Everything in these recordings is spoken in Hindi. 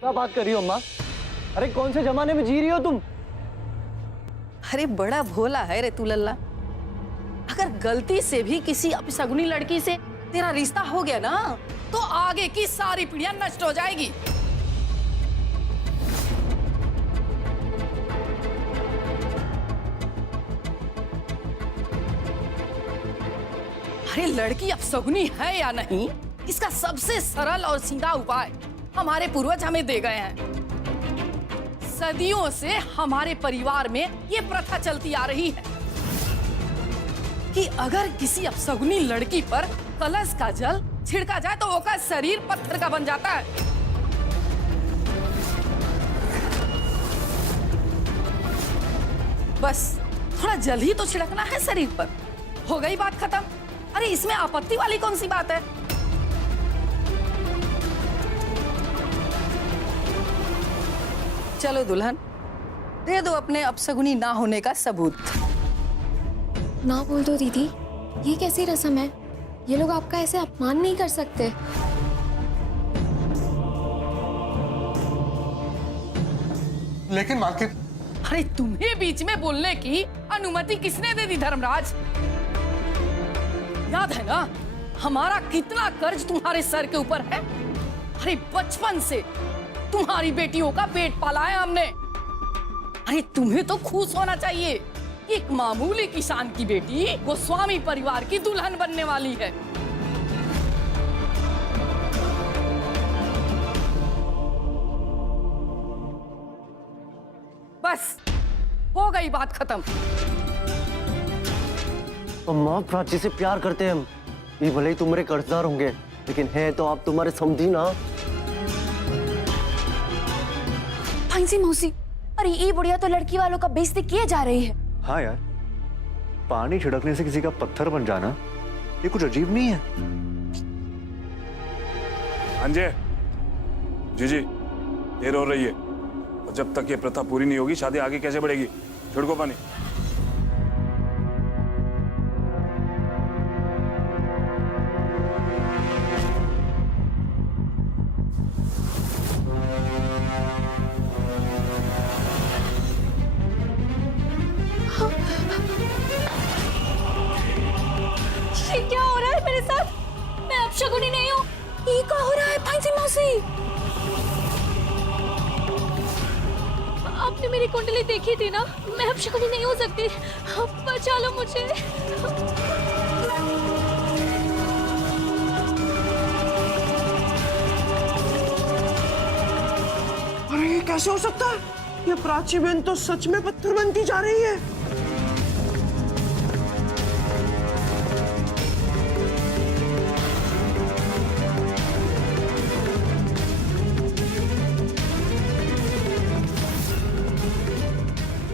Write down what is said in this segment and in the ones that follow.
क्या बात कर रही हो अम्मा? अरे कौन से जमाने में जी रही हो तुम? अरे बड़ा भोला है रे तू लल्ला। अगर गलती से भी किसी अपशगुनी लड़की से तेरा रिश्ता हो गया ना तो आगे की सारी पीढ़ियां नष्ट हो जाएगी। अरे लड़की अपशगुनी है या नहीं, इसका सबसे सरल और सीधा उपाय हमारे पूर्वज हमें दे गए हैं। सदियों से हमारे परिवार में ये प्रथा चलती आ रही है कि अगर किसी अपशगुनी लड़की पर कलश का जल छिड़का जाए तो उसका शरीर पत्थर का बन जाता है। बस थोड़ा जल ही तो छिड़कना है शरीर पर, हो गई बात खत्म। अरे इसमें आपत्ति वाली कौन सी बात है? चलो दुल्हन, दे दो अपने अपशगुनी ना होने का सबूत। ना बोल दो दीदी, ये कैसी रस्म है? ये लोग आपका ऐसे अपमान नहीं कर सकते। लेकिन मालकिन, अरे तुम्हें बीच में बोलने की अनुमति किसने दे दी धर्मराज? याद है ना हमारा कितना कर्ज तुम्हारे सर के ऊपर है? अरे बचपन से तुम्हारी बेटियों का पेट पाला है हमने। अरे तुम्हें तो खुश होना चाहिए, एक मामूली किसान की बेटी गोस्वामी परिवार की दुल्हन बनने वाली है। बस हो गई बात खत्म। अम्मा प्राची से प्यार करते हैं हम। ये भले ही तुम्हारे कर्जदार होंगे, लेकिन है तो आप तुम्हारे समझी ना। फैंसी मौसी, अरे ये बुढ़िया तो लड़की वालों का बेइज्जती किए जा रही है। हाँ यार, पानी छिड़कने से किसी का पत्थर बन जाना ये कुछ अजीब नहीं है। अंजय जी देर हो रही है और जब तक ये प्रथा पूरी नहीं होगी शादी आगे कैसे बढ़ेगी? छिड़को पानी। ये क्या हो रहा है मेरे साथ? मैं अपशगुनी नहीं हूँ। ये क्या हो रहा है फैंसी मौसी? आपने मेरी कुंडली देखी थी ना, मैं अपशगुनी नहीं हो सकती। बचा लो मुझे। अरे ये कैसे हो सकता है? ये प्राची बहन तो सच में पत्थर बनती जा रही है।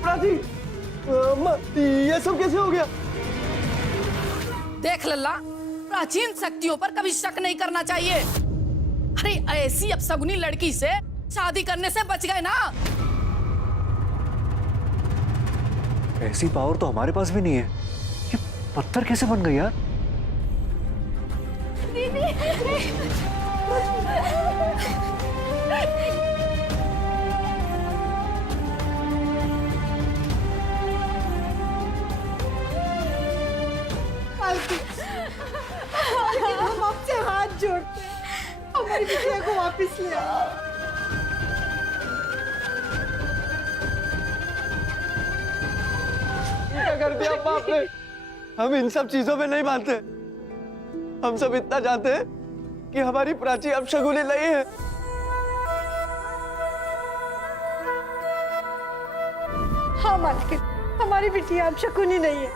प्राची, अम्मा ये सब कैसे हो गया? देख लल्ला, प्राचीन शक्तियों पर कभी शक नहीं करना चाहिए। अरे ऐसी अपशगुनी लड़की से शादी करने से बच गए ना। ऐसी पावर तो हमारे पास भी नहीं है। ये पत्थर कैसे बन गई यार? हम आपसे हाथ जोड़ते हैं, हमारी बिटिया को वापस ले आओ। क्या कर दिया अम्मा आपने? हम इन सब चीजों में नहीं मानते। हम सब इतना जानते हैं कि हमारी प्राची अपशगुनी नहीं है। हाँ मालकिन, हमारी बिटिया अपशगुनी नहीं है।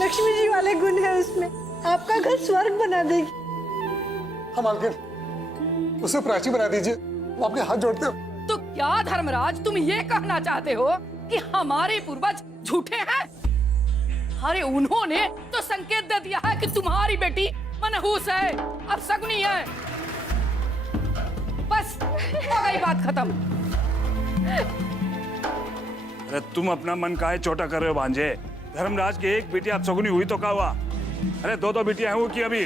लक्ष्मी जी वाले गुण है उसमें, आपका घर स्वर्ग बना देगी। हाँ मालकिन, उसे प्राची बना दीजिए, वो आपके हाथ जोड़ते हो। तो क्या धर्मराज तुम ये कहना चाहते हो कि हमारे पूर्वज झूठे हैं? अरे उन्होंने तो संकेत दे दिया है कि तुम्हारी बेटी मनहूस है, अपशगुनी है। बस हो गई बात खत्म। अरे तुम अपना मन काहे छोटा कर रहे हो भांजे? धर्मराज की एक बेटी अपशगुनी हुई तो क्या हुआ? अरे दो बेटियां हैं वो की अभी।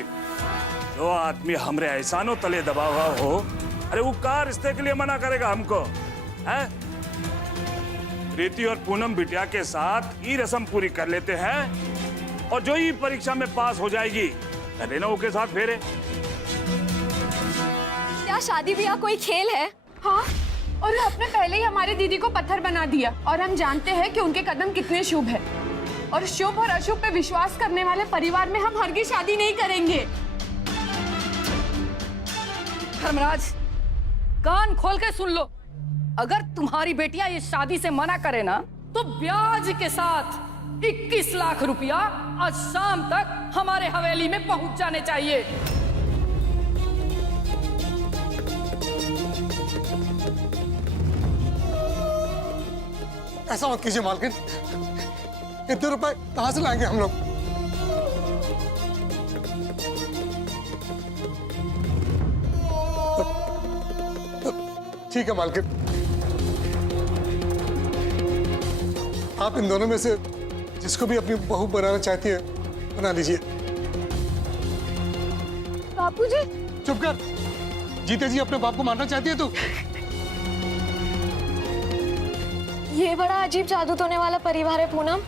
जो आदमी हमरे एहसानों तले दबा हुआ हो, अरे वो का रिश्ते के लिए मना करेगा हमको, हैं? प्रीति और पूनम बिटिया के साथ ये रस्म पूरी कर लेते हैं और जो ही परीक्षा में पास हो जाएगी कर लेना उसके साथ फेरे। क्या शादी ब्याह कोई खेल है? हाँ, और आपने पहले ही हमारी दीदी को पत्थर बना दिया और हम जानते हैं कि उनके कदम कितने शुभ हैं। और शुभ और अशुभ पे विश्वास करने वाले परिवार में हम हरगिज शादी नहीं करेंगे। धर्मराज, कान खोल के सुन लो, अगर तुम्हारी बेटियां इस शादी से मना करे ना तो ब्याज के साथ 21 लाख रुपया आज शाम तक हमारे हवेली में पहुंच जाने चाहिए। ऐसा मत कीजिए मालकिन, इतने रुपए कहाँ से लाएंगे हम लोग? ठीक है मालकिन, आप इन दोनों में से जिसको भी अपनी बहू बनाना चाहती है बना लीजिए। बापूजी, चुप कर, जीते जी अपने बाप को मारना चाहती है तू? ये बड़ा अजीब जादू टोने वाला परिवार है पूनम।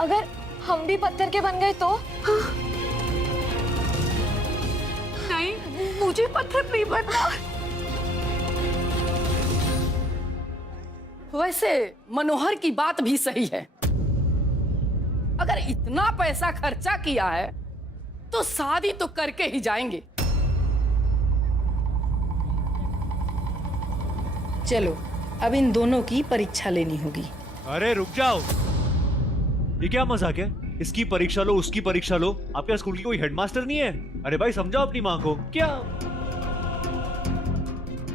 अगर हम भी पत्थर के बन गए तो? नहीं, मुझे पत्थर नहीं बनना। वैसे मनोहर की बात भी सही है, अगर इतना पैसा खर्चा किया है तो शादी तो करके ही जाएंगे। चलो अब इन दोनों की परीक्षा लेनी होगी। अरे रुक जाओ, ये क्या मजाक है? इसकी परीक्षा लो, उसकी परीक्षा लो। आपके स्कूल की कोई हेडमास्टर नहीं है? अरे भाई समझाओ अपनी माँ को। क्या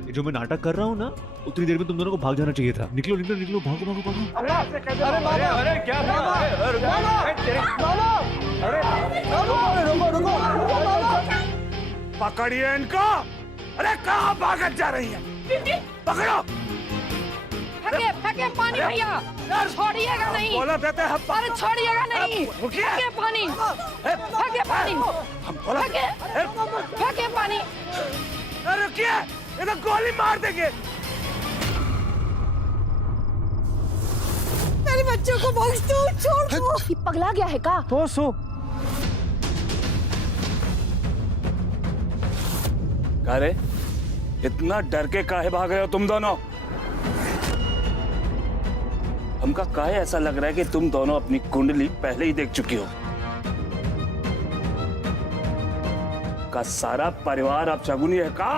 ये जो मैं नाटक कर रहा हूँ ना, उतनी देर में तुम दोनों को भाग जाना चाहिए था। निकलो निकलो निकलो, भागो भागो भागो। अरे मामा, अरे क्या पकड़िए इनको। अरे कहाँ भागत जा रही है? पकड़ो। फेंके फेंके पानी भैया, छोड़िएगा नहीं। बोला देते हैं, अरे छोड़िएगा नहीं, रुकिए। फेंके पानी, फेंके पानी, हम बोला फेंके पानी। अरे रुकिए, ये तो गोली मार देंगे। मेरे बच्चों को बख्श दो, छोड़ दो। ये पगला गया है का? तो सो अरे इतना डर के काहे भाग रहे हो तुम दोनों? हमका काहे ऐसा लग रहा है कि तुम दोनों अपनी कुंडली पहले ही देख चुकी हो। का सारा परिवार अब शगुनी है का?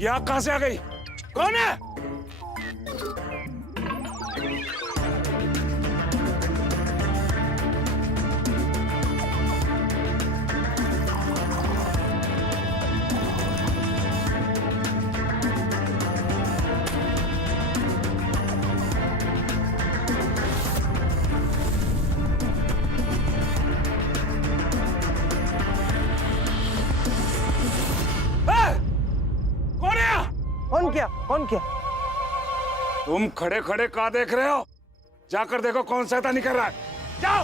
ये आग कहां से आ गई? कौन है? कौन क्या? तुम खड़े खड़े कहा देख रहे हो? जाकर देखो कौन शैतानी कर रहा है। जाओ।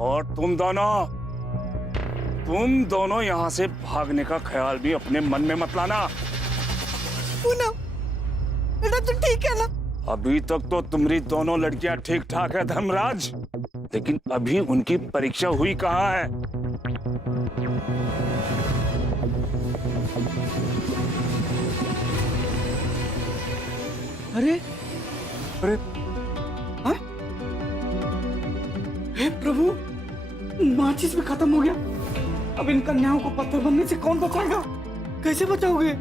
और तुम दोनों यहां से भागने का ख्याल भी अपने मन में मत लाना। पूनम, बेटा तू ठीक है ना? अभी तक तो तुम्हारी दोनों लड़कियां ठीक ठाक है धर्मराज, लेकिन अभी उनकी परीक्षा हुई कहाँ है? अरे अरे हाँ? हे प्रभु, माचिस भी खत्म हो गया। अब इन कन्याओं को पत्थर बनने से कौन बचाएगा? कैसे बचाओगे?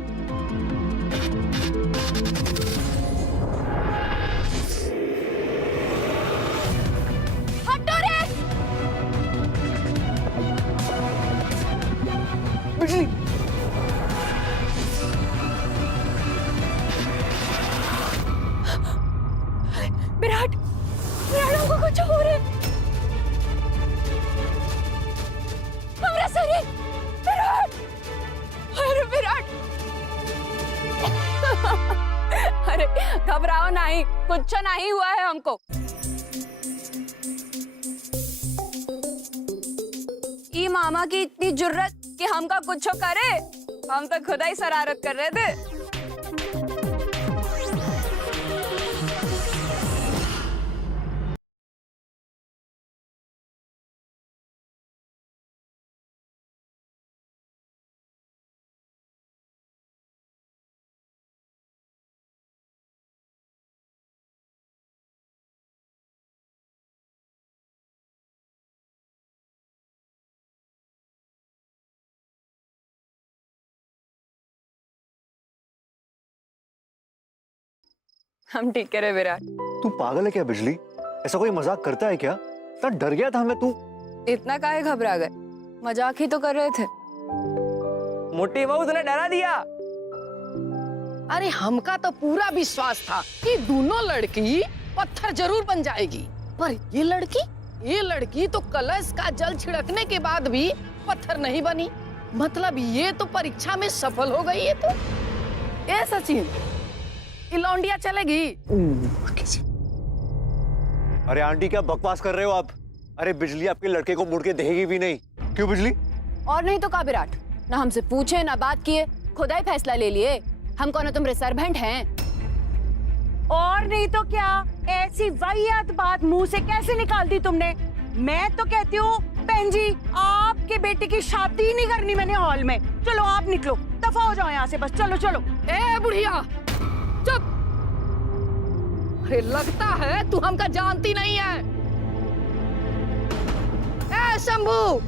कुछ हो रहा है। हमारा शरीर विराट, अरे विराट। अरे घबराओ नहीं, कुछ नहीं हुआ है हमको। ई मामा की इतनी जुर्रत कि हमका कुछ करे, हम तो खुदा ही शरारत कर रहे थे। हम ठीक है रे विराट। तू पागल है क्या बिजली? ऐसा कोई मजाक करता है क्या? इतना डर गया था मैं। तू इतना काहे घबरा गए? मजाक ही तो कर रहे थे। मोटी बहू तूने डरा दिया। अरे हमका तो पूरा विश्वास था कि दोनों लड़की पत्थर जरूर बन जाएगी, पर ये लड़की तो कलश का जल छिड़कने के बाद भी पत्थर नहीं बनी। मतलब ये तो परीक्षा में सफल हो गई है। तो ए सचिन, लौंडिया चलेगी? अरे आंटी क्या बकवास कर रहे हो आप? अरे बिजली आपके लड़के को मुड़ के देगी भी नहीं। क्यों बिजली? और नहीं तो का विराट, ना हमसे पूछे ना बात किए, खुदा ही फैसला ले लिए। हम कौन तुमरे सर्वेंट हैं? और नहीं तो क्या, ऐसी वाहियात बात मुंह से कैसे निकाल दी तुमने? मैं तो कहती हूँ बहन जी, आपके बेटे की शादी नहीं करनी मैंने हॉल में। चलो आप निकलो, दफा हो जाओ यहाँ से बस। चलो चलो। ए बुढ़िया चुप। अरे लगता है तू हमका जानती नहीं है। ए शंभू,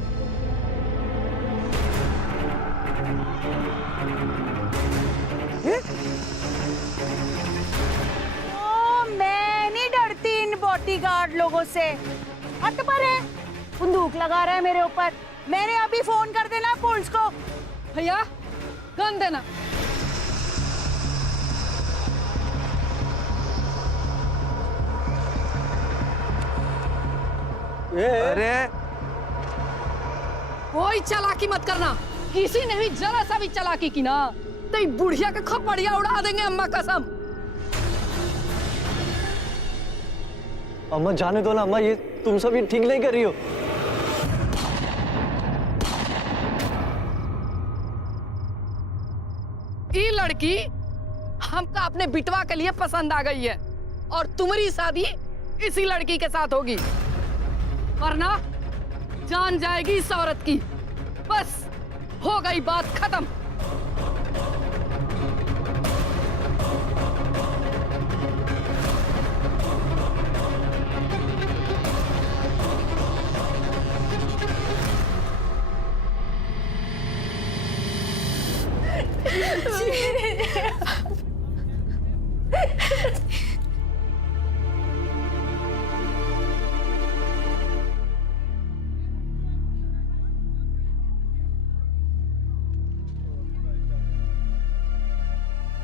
मैं नहीं डरती इन बॉडीगार्ड लोगों से। हट पर है, बंदूक लगा रहा है मेरे ऊपर। मैंने अभी फोन कर देना पुलिस को। भैया गन देना। अरे कोई चालाकी मत करना। किसी ने भी जरा सा भी चालाकी की ना तो ये बुढ़िया का खपड़िया उड़ा देंगे, अम्मा कसम। अम्मा जाने दो ना अम्मा, ये तुम सब ये ठीक नहीं कर रही हो। ये लड़की हमका अपने बिटवा के लिए पसंद आ गई है और तुम्हारी शादी इसी लड़की के साथ होगी, वरना जान जाएगी इस औरत की। बस हो गई बात खत्म।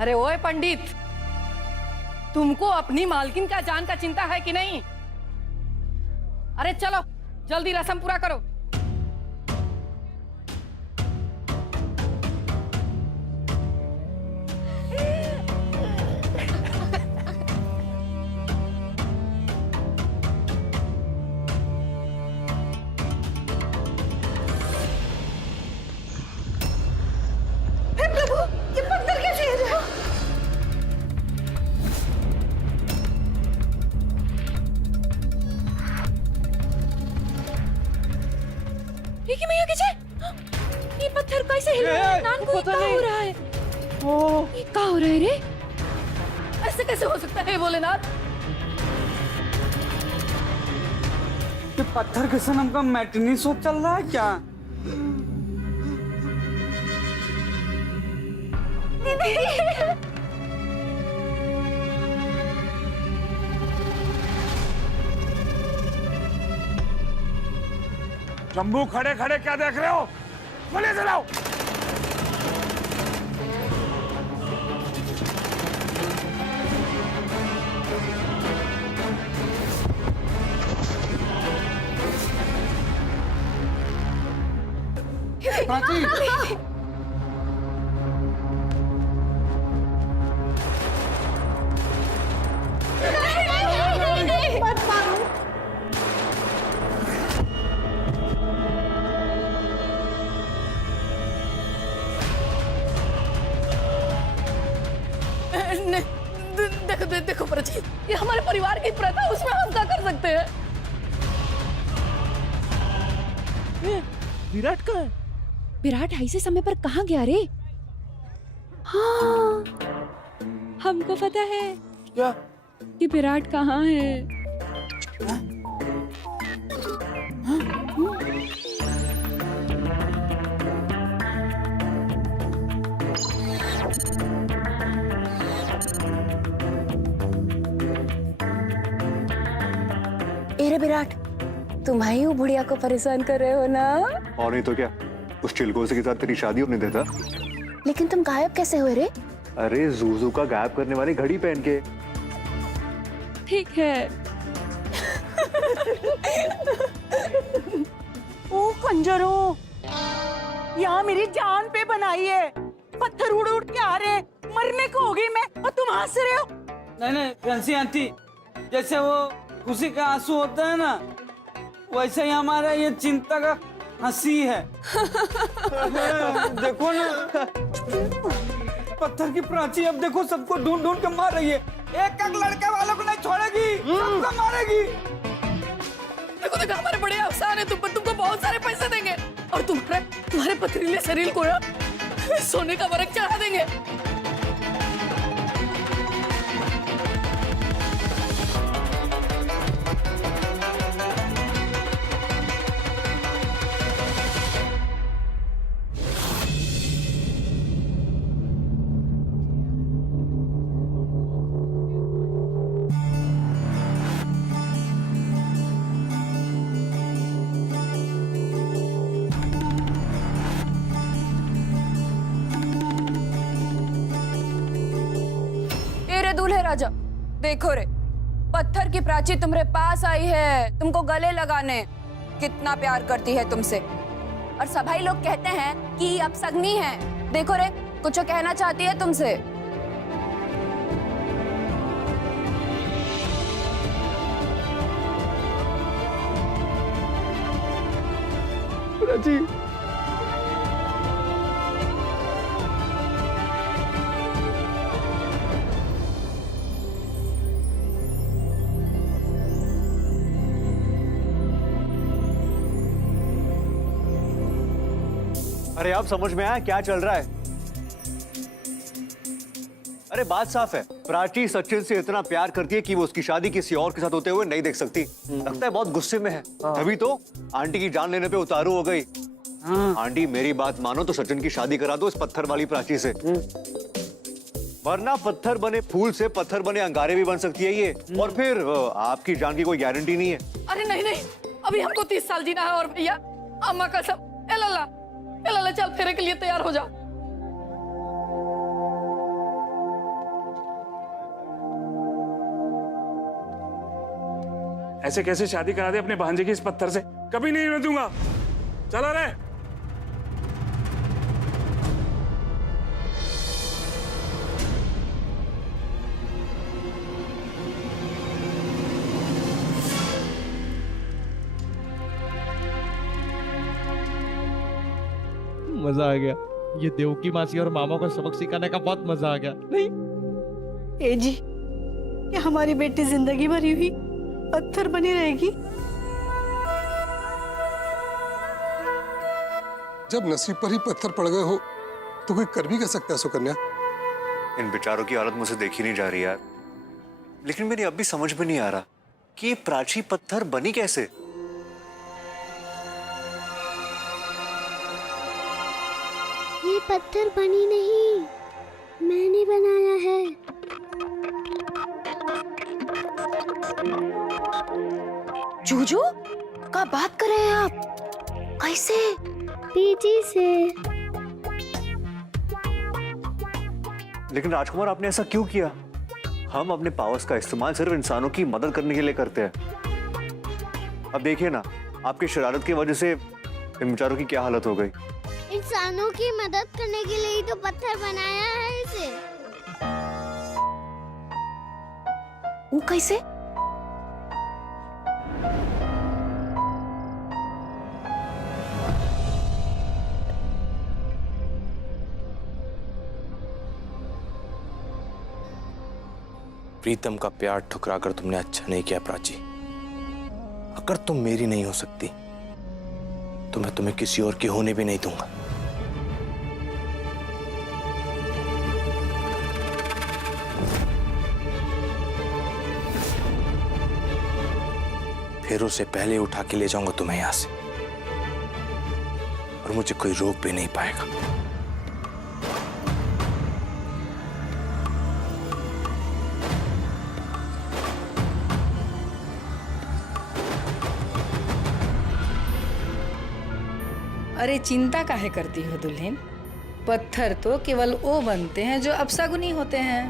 अरे ओए पंडित, तुमको अपनी मालकिन का जान का चिंता है कि नहीं? अरे चलो जल्दी रस्म पूरा करो। मैया के ये पत्थर कैसे हिल रहा है? नान को क्या हो रहा है? ये क्या हो रहा है रे? ऐसे कैसे हो सकता है भोलेनाथ? ये पत्थर के सनम का मैटिनी शो चल रहा है क्या? शंभू खड़े खड़े क्या देख रहे हो? गोली चलाओ। प्राची देखो देखो प्राची, ये हमारे परिवार की प्रथा, उसमें हम क्या कर सकते हैं? विराट कहाँ है? विराट ऐसे समय पर कहाँ गया रे? हाँ, हमको पता है क्या? कि विराट कहाँ है। एरे विराट, तुम ही वो बुढ़िया को परेशान कर रहे हो ना? और नहीं तो क्या, उस चिलगोजे के साथ तेरी शादी होने देता। लेकिन तुम गायब कैसे हुए रे? अरे जूजू का गायब करने वाली घड़ी पहन के। ठीक है। ओ कंजरों, यहाँ मेरी जान पे बनाई है, पत्थर उड़ उड़ के आ रहे हैं, मरने को हो गई मैं और तुम हंस रहे हो। नहीं नहीं फ्रांसी आंटी, जैसे वो खुशी का आंसू होता है ना, वैसे ही हमारा ये चिंता का हंसी है। देखो ना, पत्थर की प्राची अब देखो सबको ढूंढ ढूंढ के मार रही है। एक एक लड़के वालों को नहीं छोड़ेगी, सबको मारेगी। देखो देखो, हमारे बड़े अफसर हैं, तुमको बहुत सारे पैसे देंगे और तुम्हारे पथरीले शरीर को ना सोने का वर्क चढ़ा देंगे। दूल्हे राजा, देखो रे, पत्थर की प्राची तुम्हारे पास आई है तुमको गले लगाने। कितना प्यार करती है तुमसे, और सभी लोग कहते हैं कि अब सगनी है। देखो रे, कुछ कहना चाहती है तुमसे। प्राची, अरे अब समझ में आया क्या चल रहा है? अरे बात साफ है, प्राची सचिन से इतना प्यार करती है कि वो उसकी शादी किसी और के साथ होते हुए नहीं देख सकती। लगता है बहुत गुस्से में है, तभी तो आंटी की जान लेने पे उतारू हो गई। आंटी मेरी बात मानो तो सचिन की शादी करा दो इस पत्थर वाली प्राची से, वरना पत्थर बने फूल से पत्थर बने अंगारे भी बन सकती है ये, और फिर आपकी जान की कोई गारंटी नहीं है। अरे नहीं नहीं, अभी हमको 30 साल जीना है। और भैया, अम्मा कसम, ए लल्ला चल फेरे के लिए तैयार हो जा। ऐसे कैसे शादी करा दे अपने भांजे की इस पत्थर से? कभी नहीं होने दूंगा। चला रे। मजा आ गया, ये देवकी मासी और मामा को सबक सिखाने का बहुत मजा आ गया। नहीं ए जी, क्या हमारी बेटी जिंदगी भरी हुई पत्थर बनी रहेगी? जब नसीब पर ही पत्थर पड़ गए हो तो कोई कर भी कर सकता है सुकन्या। इन बेचारों की हालत मुझसे देखी नहीं जा रही यार, लेकिन मेरी अब भी समझ में नहीं आ रहा कि ये प्राची पत्थर बनी कैसे। ये पत्थर बनी नहीं, मैंने बनाया है। जूजू, क्या बात कर रहे हैं आप? कैसे? पीठी से। लेकिन राजकुमार आपने ऐसा क्यों किया? हम अपने पावर्स का इस्तेमाल सिर्फ इंसानों की मदद करने के लिए करते हैं। अब देखिए ना, आपकी शरारत की वजह से इन बेचारों की क्या हालत हो गई। इंसानों की मदद करने के लिए ही तो पत्थर बनाया है इसे। वो कैसे? प्रीतम का प्यार ठुकराकर तुमने अच्छा नहीं किया प्राची। अगर तुम मेरी नहीं हो सकती तो मैं तुम्हें किसी और की होने भी नहीं दूंगा। फिर उसे पहले उठा के ले जाऊंगा तुम्हें यहां से, और मुझे कोई रोक भी नहीं पाएगा। अरे चिंता काहे करती हो दुल्हन? पत्थर तो केवल वो बनते हैं जो अपशगुनी होते हैं।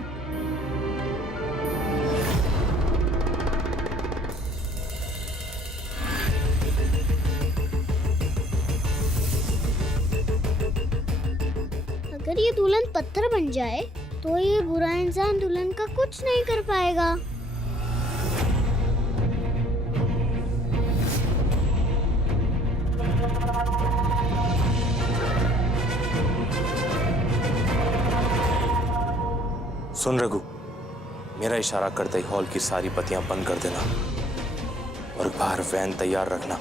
अगर ये दुल्हन पत्थर बन जाए तो ये बुरा इंसान दुल्हन का कुछ नहीं कर पाएगा। सुन रघु, मेरा इशारा करते ही हॉल की सारी बत्तियां बंद कर देना और बाहर वैन तैयार रखना।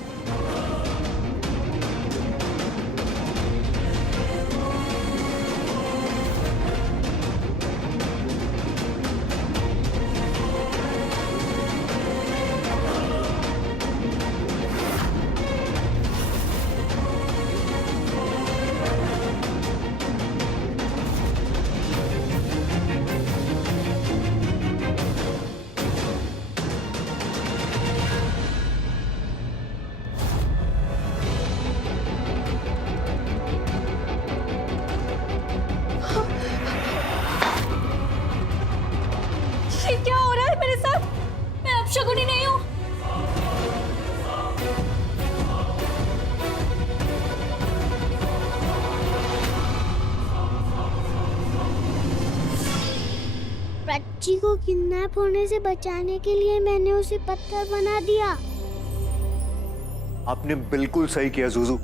ये क्या हो रहा है मेरे साथ? मैं अपशगुनी नहीं हूँ। प्राची को किडनैप होने से बचाने के लिए मैंने उसे पत्थर बना दिया। आपने बिल्कुल सही किया जुजू।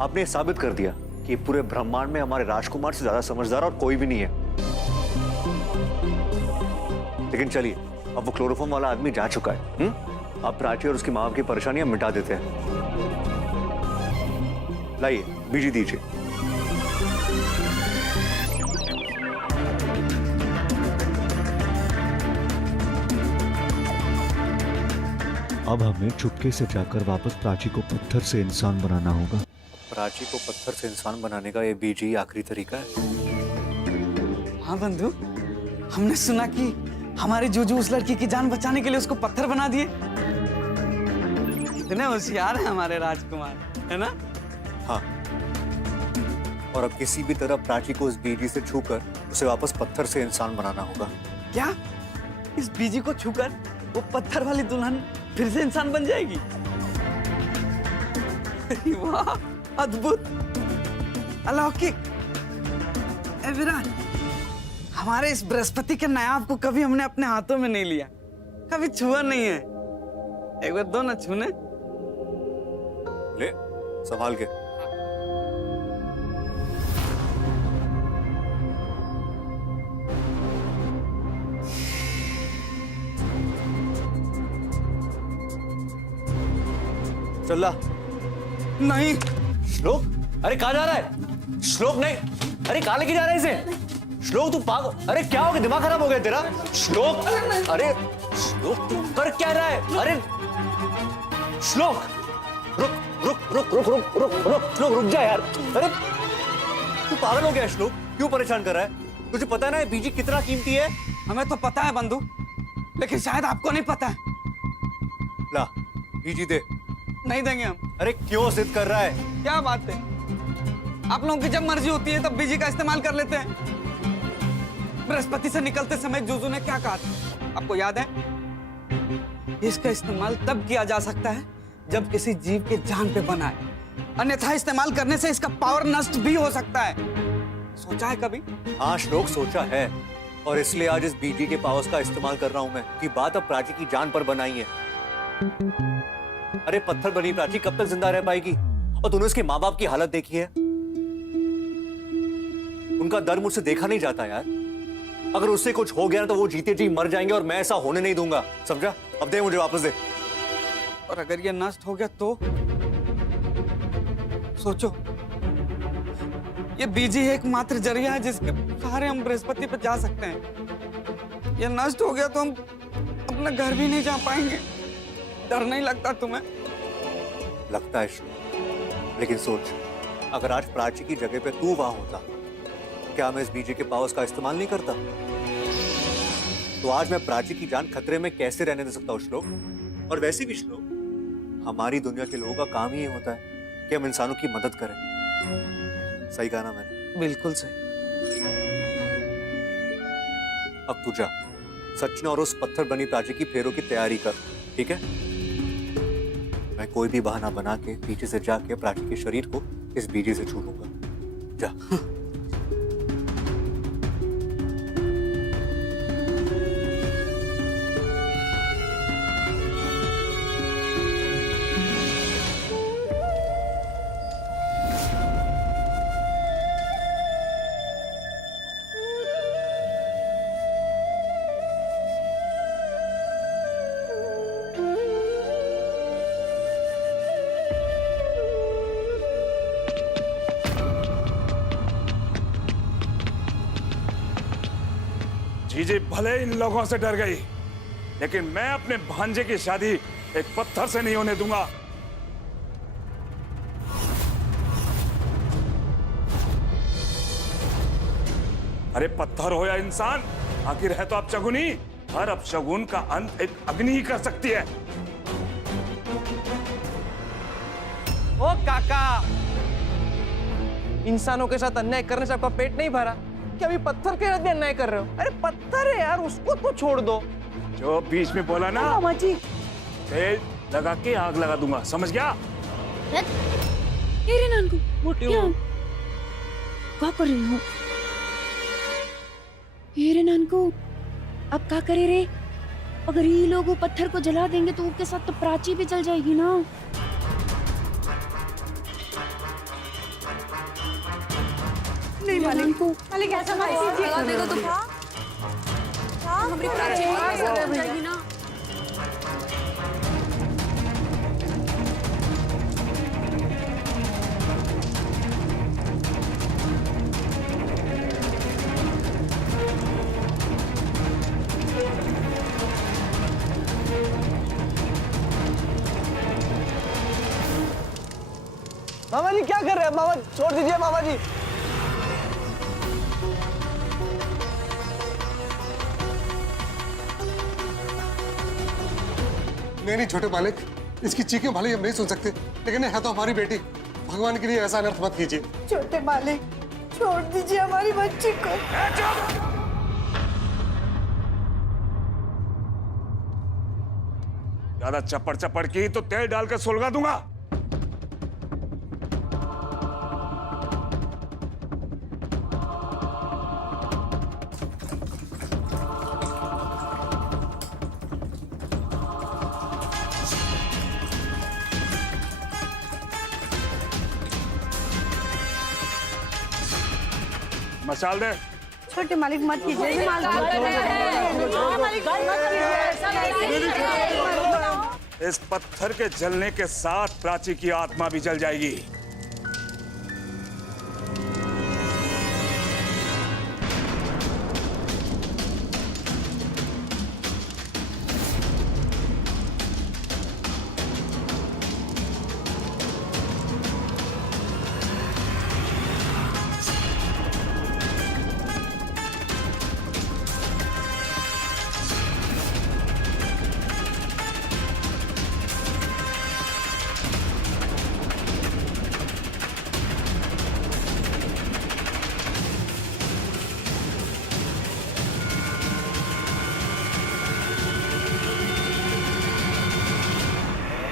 आपने साबित कर दिया कि पूरे ब्रह्मांड में हमारे राजकुमार से ज्यादा समझदार और कोई भी नहीं है। लेकिन चलिए, अब वो क्लोरोफॉर्म वाला आदमी जा चुका है। अब प्राची और उसकी मां की परेशानियां मिटा देते हैं। लाइए, बीजी दीजिए। अब हमें चुपके से जाकर वापस प्राची को पत्थर से इंसान बनाना होगा। प्राची को पत्थर से इंसान बनाने का ये बीजी आखिरी तरीका है। हाँ बंधु, हमने सुना कि हमारे जूजू उस लड़की की जान बचाने के लिए उसको पत्थर बना दिए। कितने होशियार हैं हमारे राजकुमार, है ना? हाँ, और अब किसी भी तरह प्राची को इस बीजी से छूकर उसे वापस पत्थर से इंसान बनाना होगा। क्या इस बीजी को छूकर वो पत्थर वाली दुल्हन फिर से इंसान बन जाएगी? वाह, अद्भुत, अलौकिक। ए विराट, हमारे इस बृहस्पति के नायाब को कभी हमने अपने हाथों में नहीं लिया, कभी छुआ नहीं है। एक बार दो ना छूने। ले, संभाल के। चल नहीं। श्लोक, अरे कहाँ जा रहा है? श्लोक नहीं, अरे कहाँ लेके जा रहा है इसे? श्लोक तू पागल, अरे क्या हो गया? दिमाग खराब हो गया तेरा? श्लोक, अरे श्लोक तू कर क्या रहा है? अरे श्लोक, रुक रुक रुक रुक रुक रुक रुक श्लोक, रुक जा यार। अरे तू पागल हो गया श्लोक, क्यों परेशान कर रहा है? तुझे पता है ना बीजी कितना कीमती है? हमें तो पता है बंधु, लेकिन शायद आपको नहीं पता है। ला, बीजी दे। नहीं देंगे हम। अरे क्यों जिद कर रहा है? क्या बात है, आप लोगों की जब मर्जी होती है तब बीजी का इस्तेमाल कर लेते हैं। बृहस्पति से निकलते समय जूजू ने क्या कहा था, आपको याद है? इसका इस्तेमाल तब किया जा सकता है जब किसी जीव के जान पे बना है, अन्यथा इस्तेमाल करने से इसका पावर नष्ट भी हो सकता है। सोचा है कभी? हाँ श्लोक, सोचा है, और इसलिए आज इस बीजी के पावर्स का इस्तेमाल कर रहा हूं मैं, कि बात अब प्राची की जान पर बनाई है। अरे पत्थर बनी प्राची कब तक जिंदा रह पाएगी? और तूने उसके माँ बाप की हालत देखी है? उनका दर्द मुझसे देखा नहीं जाता यार। अगर उससे कुछ हो गया ना तो वो जीते जी मर जाएंगे, और मैं ऐसा होने नहीं दूंगा, समझा? अब दे मुझे वापस दे। और अगर ये नष्ट हो गया तो? सोचो, ये बीजी एकमात्र जरिया है जिसके सहारे हम बृहस्पति पर जा सकते हैं। ये नष्ट हो गया तो हम अपना घर भी नहीं जा पाएंगे। डर नहीं लगता तुम्हें? लगता है श्लोक, लेकिन सोच, अगर आज प्राची की जगह पे तू वहां होता, क्या मैं इस बीजे के पावर्स का इस्तेमाल नहीं करता? तो आज मैं प्राची की जान खतरे में कैसे रहने दे सकता हूँ श्लोक? और वैसे भी श्लोक, हमारी दुनिया के लोगों का काम ही होता है कि हम इंसानों की मदद करें। सही कहा ना मैंने? बिल्कुल सही। अब तू जा, सचिन और उस पत्थर बनी प्राची की फेरों की तैयारी कर, ठीक है? मैं कोई भी बहाना बना के पीछे से जाके प्राची के शरीर को इस बीजे से छू लूंगा। जा। जीजी भले इन लोगों से डर गई, लेकिन मैं अपने भांजे की शादी एक पत्थर से नहीं होने दूंगा। अरे पत्थर हो या इंसान, आखिर है तो अपशगुनी। हर अपशगुन का अंत एक अग्नि ही कर सकती है। ओ काका, इंसानों के साथ अन्याय करने से आपका पेट नहीं भरा? क्या अभी पत्थर के साथ भी अन्याय कर रहे हो? अरे पत्थर है यार, उसको तो छोड़ दो। जो बीच में बोला ना मामा जी, तेल लगा के आग लगा दूंगा, समझ गया? ये रे नानकू, क्या कर रही हो? ये रे नानकू, अब क्या करे रे? अगर ये लोग वो पत्थर को जला देंगे तो उसके साथ तो प्राची भी जल जाएगी ना। नहीं मालिक, मालिक ऐसा मत कीजिए। लगा देगा तो हमारी प्राची हो जाएगी ना। मामा जी क्या कर रहे हैं? मामा छोड़ दीजिए मामा जी। नहीं छोटे मालिक, इसकी चीखें भले ही हम नहीं सुन सकते, लेकिन है तो हमारी बेटी। भगवान के लिए ऐसा अनर्थ मत कीजिए। छोटे मालिक, छोड़ दीजिए हमारी बच्ची को। ज्यादा चप्पड़ चप्पड़ की तो तेल डालकर सुलगा दूंगा। मचाल दे। छोटे मालिक मत कीजिए। इस पत्थर के जलने के साथ प्राची की आत्मा भी जल जाएगी।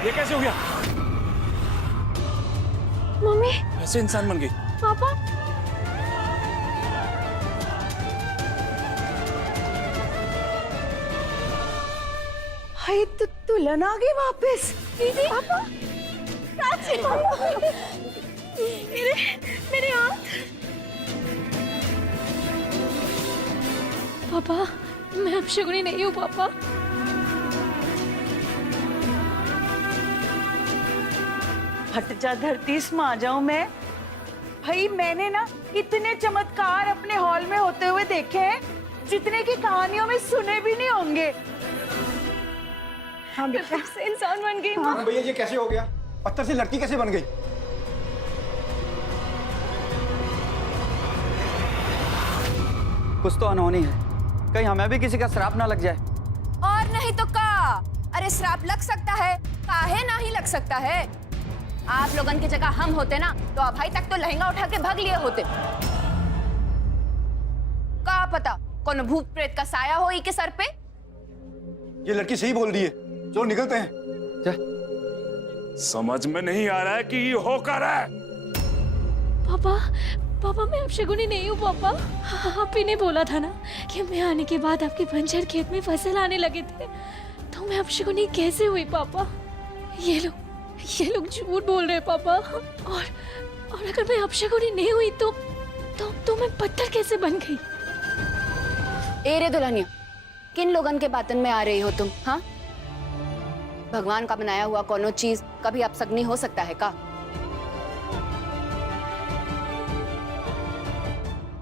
ये कैसे हो गया? मम्मी, कैसे इंसान बन गई? पापा, हाय तो दुल्हन आ गई वापस। दीदी, पापा, प्राची, मेरे हाथ। पापा, मैं अपशगुनी नहीं हूँ पापा। हट जा धरती, समा जाऊं मैं। भाई मैंने ना इतने चमत्कार अपने हॉल में होते हुए देखे हैं जितने की कहानियों में सुने भी नहीं होंगे। हाँ बेटा, से इंसान बन गई। हाँ भैया, ये कैसे हो गया? पत्थर से लड़की कैसे बन गई? कुछ तो अनहोनी है, कहीं हमें भी किसी का श्राप ना लग जाए। और नहीं तो का? अरे श्राप लग सकता है, काहे नहीं लग सकता है। आप लोगन की जगह हम होते ना तो अभाई तक तो लहंगा उठा के भाग लिए होते। का पता कौन भूत प्रेत का साया हो के सर पे। ये लड़की सही बोल रही है, चलो निकलते हैं। समझ में नहीं आ रहा है कि ये हो क्या रहा है। पापा, पापा मैं अपशगुनी नहीं हूँ पापा। आप ही ने बोला था ना कि मैं आने के बाद आपके बंजर खेत में फसल आने लगे थे, तो मैं अपशगुनी कैसे हुई पापा? ये लोग झूठ बोल रहे हैं पापा। और अगर मैं अपशगुनी नहीं हुई तो मैं पत्थर कैसे बन गई? ए रे दुल्हनिया, किन लोगन के बातन में आ रही हो तुम? हाँ, भगवान का बनाया हुआ कोनो चीज कभी अपशगुनी हो सकता है का?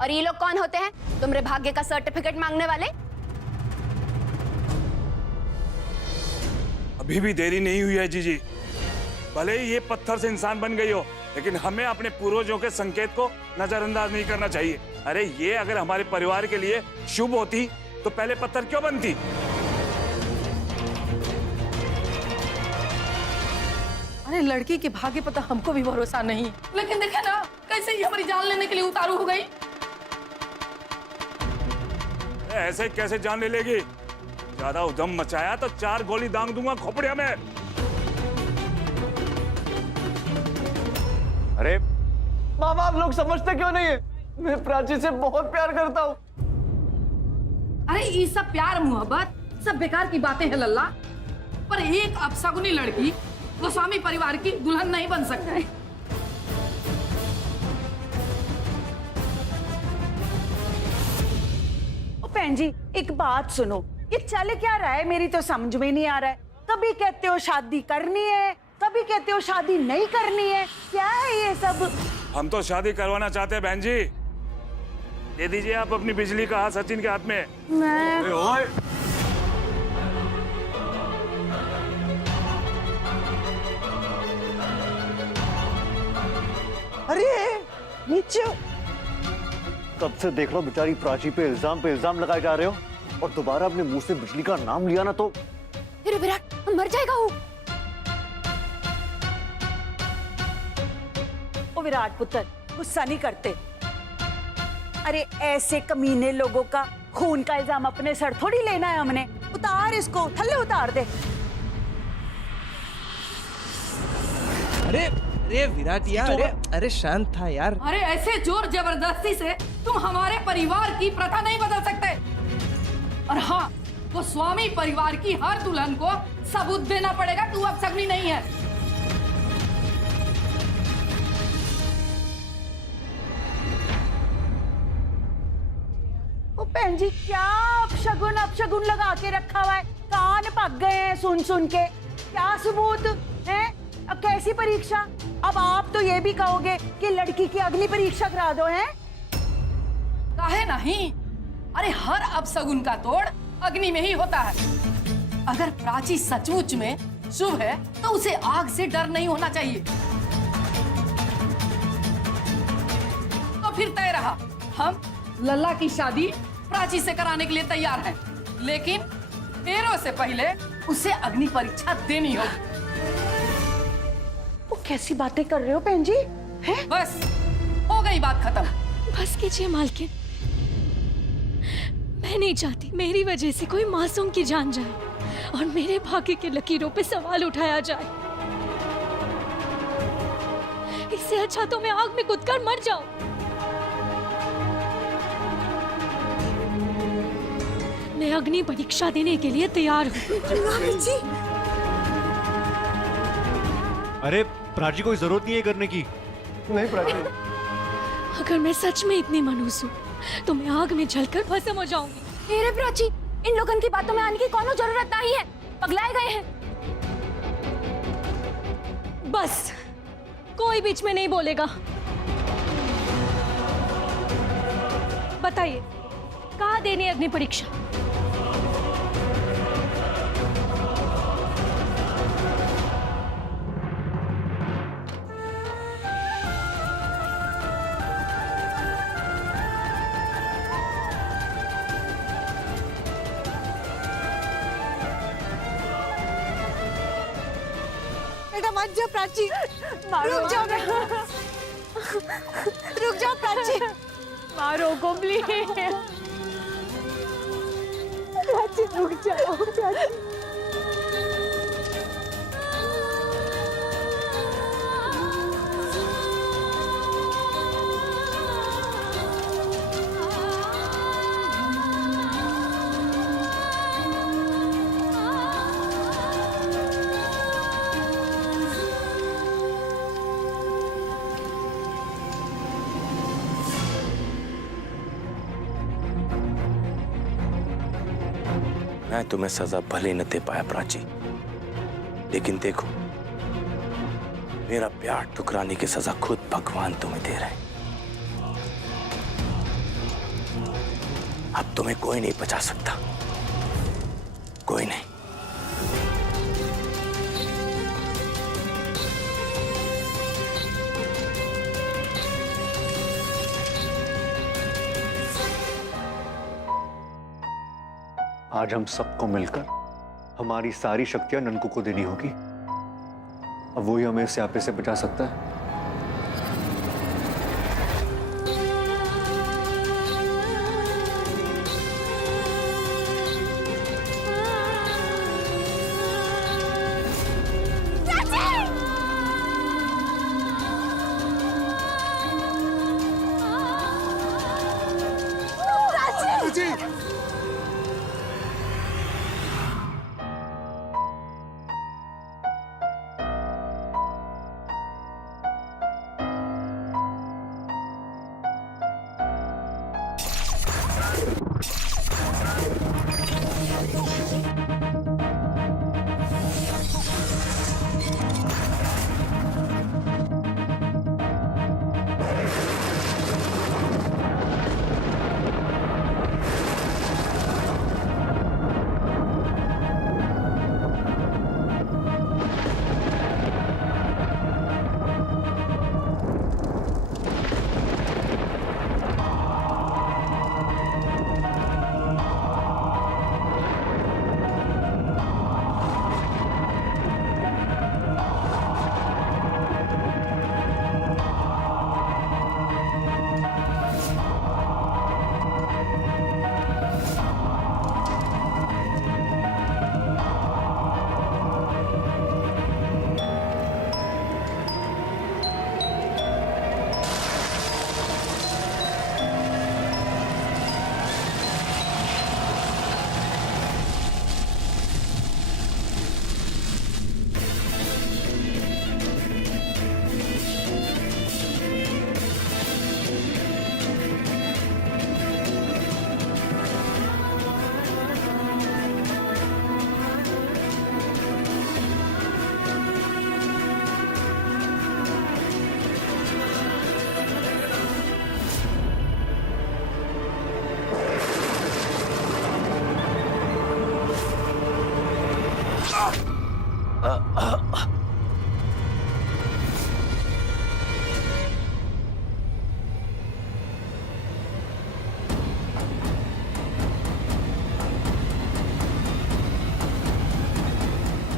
और ये लोग कौन होते हैं? तुमरे भाग्य का सर्टिफिकेट मांगने वाले? अभी भी देरी नहीं हुई है जीजी। भले ही ये पत्थर से इंसान बन गई हो, लेकिन हमें अपने पूर्वजों के संकेत को नजरअंदाज नहीं करना चाहिए। अरे ये अगर हमारे परिवार के लिए शुभ होती तो पहले पत्थर क्यों बनती? अरे लड़की के भाग्य पता हमको भी भरोसा नहीं, लेकिन देखे ना कैसे ही हमारी जान लेने के लिए उतारू हो गई। ऐसे कैसे जान ले लेगी? ज्यादा उधम मचाया तो 4 गोली दांग दूंगा खोपड़िया में। अरे मामा, आप लोग समझते क्यों नहीं है? मैं प्राची से बहुत प्यार करता हूँ। अरे ये सब प्यार मोहब्बत सब बेकार की बातें हैं लल्ला। पर एक अपशगुनी लड़की गोस्वामी परिवार की दुल्हन नहीं बन सकता है। बहन जी एक बात सुनो, ये चल क्या रहा है? मेरी तो समझ में नहीं आ रहा है। कभी कहते हो शादी करनी है, कभी कहते हो शादी नहीं करनी है। क्या है ये सब? हम तो शादी करवाना चाहते हैं बहन जी। दे दीजिए आप अपनी बिजली का हाथ सचिन के हाथ में। मैं ओए, अरे नीचे कब से देख लो बेचारी प्राची पे इल्जाम लगाए जा रहे हो, और दोबारा अपने मुंह से बिजली का नाम लिया ना तो अरे विराट, मर जाएगा वो। ओ विराट पुत्र, गुस्सा नहीं करते। अरे ऐसे कमीने लोगों का खून का इल्जाम अपने सर थोड़ी लेना है हमने। उतार इसको, थल्ले उतार दे। अरे विराट यार, अरे शांत था यार। अरे ऐसे जोर जबरदस्ती से तुम हमारे परिवार की प्रथा नहीं बदल सकते। और हाँ, वो स्वामी परिवार की हर दुल्हन को सबूत देना पड़ेगा तू अपशगुनी नहीं है। ओ बहन जी, क्या अपशगुन लगा के रखा हुआ है? कान पक गए हैं सुन सुन के। क्या सबूत है? अब कैसी परीक्षा? अब आप तो ये भी कहोगे कि लड़की की अग्नि परीक्षा करा दो, हैं? काहे नहीं? अरे हर अपशगुन का तोड़ अग्नि में ही होता है। अगर प्राची सचमुच में शुभ है तो उसे आग से डर नहीं होना चाहिए। तो फिर तय रहा, हम लल्ला की शादी प्राची से कराने के लिए तैयार हैं, लेकिन फेरों से पहले उसे अग्नि परीक्षा देनी होगी। वो कैसी बातें कर रहे हो बहन जी? हैं? बस हो गई बात खत्म। बस कीजिए मालकिन, मैं नहीं चाहती मेरी वजह से कोई मासूम की जान जाए और मेरे भाग्य के लकीरों पे सवाल उठाया जाए। इस इससे अच्छा तो मैं आग में कूदकर मर जाऊं। मैं अग्नि परीक्षा देने के लिए तैयार हूँ। अरे प्राची, कोई जरूरत नहीं है करने की। नहीं प्राची, अगर मैं सच में इतनी मनहूस हूँ तो मैं आग में जलकर भस्म हो जाऊंगी। अरे प्राची, इन लोगों की बातों में आने की कोनो जरूरत नहीं है, पगलाए गए हैं। बस कोई बीच में नहीं बोलेगा। बताइए, कहाँ देनी है अग्नि परीक्षा? बेटा मत जाओ प्राची, रुक जाओ बेटा, रुक जाओ प्राची, मारो को प्लीज। प्राची रुक जाओ प्राची। मैं तुम्हें सजा भले न दे पाया प्राची, लेकिन देखो, मेरा प्यार ठुकराने की सजा खुद भगवान तुम्हें दे रहे हैं। अब तुम्हें कोई नहीं बचा सकता, कोई नहीं। आज हम सबको मिलकर हमारी सारी शक्तियां ननकू को देनी होगी। अब वही हमें इस स्यापे से बचा सकता है।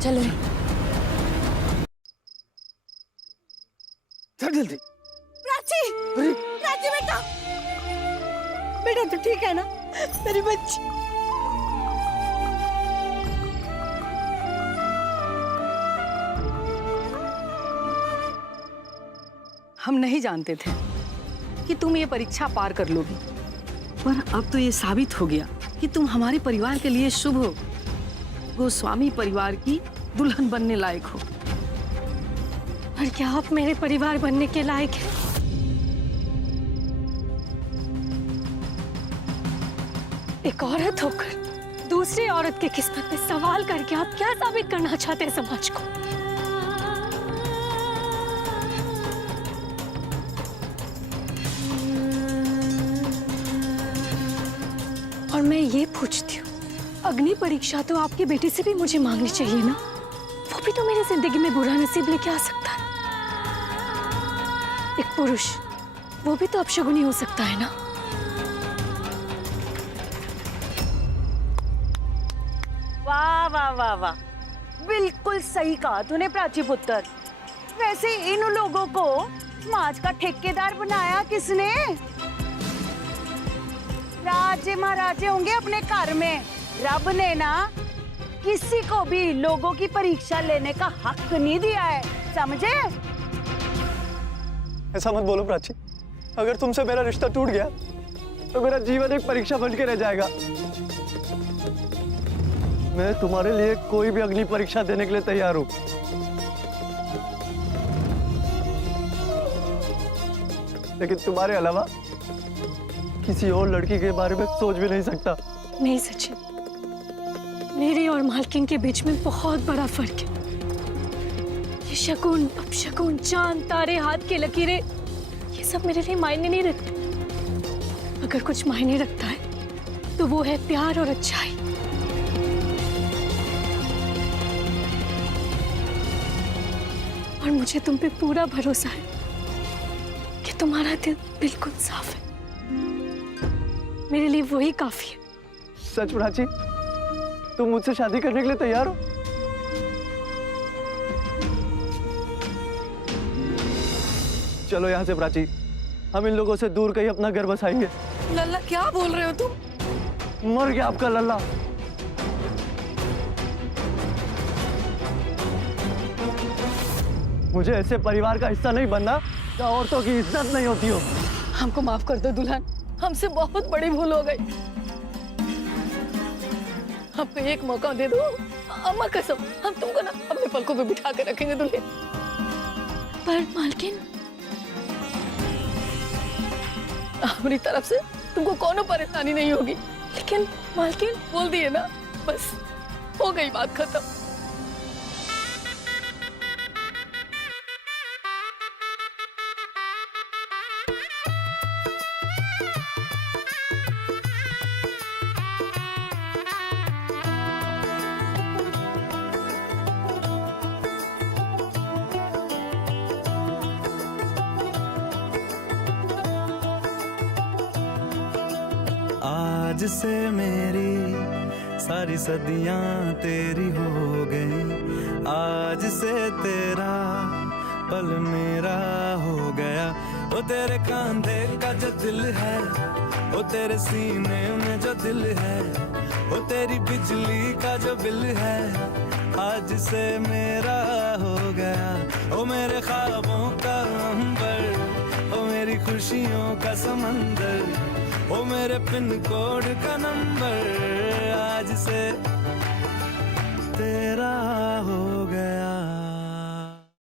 चलो चल जल्दी। प्राची, प्राची बेटा, बेटा तू ठीक है ना मेरी बच्ची? हम नहीं जानते थे कि तुम ये परीक्षा पार कर लोगी, पर अब तो ये साबित हो गया कि तुम हमारे परिवार के लिए शुभ हो, गोस्वामी परिवार की दुल्हन बनने लायक हो। और क्या आप मेरे परिवार बनने के लायक हैं? एक औरत होकर दूसरी औरत की किस्मत पे सवाल करके आप क्या साबित करना चाहते हैं समाज को? और मैं ये पूछती हूँ, अग्नि परीक्षा तो आपकी बेटी से भी मुझे मांगनी चाहिए ना? वो भी तो मेरी जिंदगी में बुरा नसीब लेके आ सकता है। एक पुरुष, वो भी तो अपशगुनी हो सकता है ना? वाह वाह वाह वाह, बिल्कुल सही कहा तूने प्राची पुत्र। वैसे इन लोगों को समाज का ठेकेदार बनाया किसने? राजे महाराजे होंगे अपने घर में। रब ने ना किसी को भी लोगों की परीक्षा लेने का हक नहीं दिया है, समझे? ऐसा मत बोलो प्राची, अगर तुमसे मेरा रिश्ता टूट गया तो मेरा जीवन एक परीक्षा बन के रह जाएगा। मैं तुम्हारे लिए कोई भी अग्नि परीक्षा देने के लिए तैयार हूं। लेकिन तुम्हारे अलावा किसी और लड़की के बारे में सोच भी नहीं सकता। नहीं सचिन, मेरे और मालकिन के बीच में बहुत बड़ा फर्क है। ये शकुन, अपशकुन, चांद, तारे, हाथ के लकीरें, ये सब मेरे लिए मायने नहीं रखते। अगर कुछ मायने रखता है तो वो है प्यार और अच्छाई। और मुझे तुम पे पूरा भरोसा है कि तुम्हारा दिल बिल्कुल साफ है। मेरे लिए वही काफी है। सच प्राची, तुम मुझसे शादी करने के लिए तैयार हो? चलो यहाँ से प्राची, हम इन लोगों से दूर कहीं अपना घर बसाएंगे। लल्ला क्या बोल रहे हो तुम? मर गया आपका लल्ला। मुझे ऐसे परिवार का हिस्सा नहीं बनना जहाँ औरतों की इज्जत नहीं होती हो। हमको माफ कर दो दुल्हन, हमसे बहुत बड़ी भूल हो गई। हमको एक मौका दे दो, अम्मा कसम, हम तुमको ना अपने पलकों पे बिठा के रखेंगे दुल्हन। पर मालकिन, हमारी तरफ से तुमको कोनो परेशानी नहीं होगी। लेकिन मालकिन, बोल दिए ना, बस हो गई बात खत्म। आज से मेरी सारी सदियां तेरी हो गई, आज से तेरा पल मेरा हो गया। वो तेरे कांधे का जो दिल है, वो तेरे सीने में जो दिल है, वो तेरी बिजली का जो बिल है, आज से मेरा हो गया। ओ मेरे ख्वाबों का अंबर, ओ मेरी खुशियों का समंदर, ओ मेरे पिन कोड का नंबर, आज से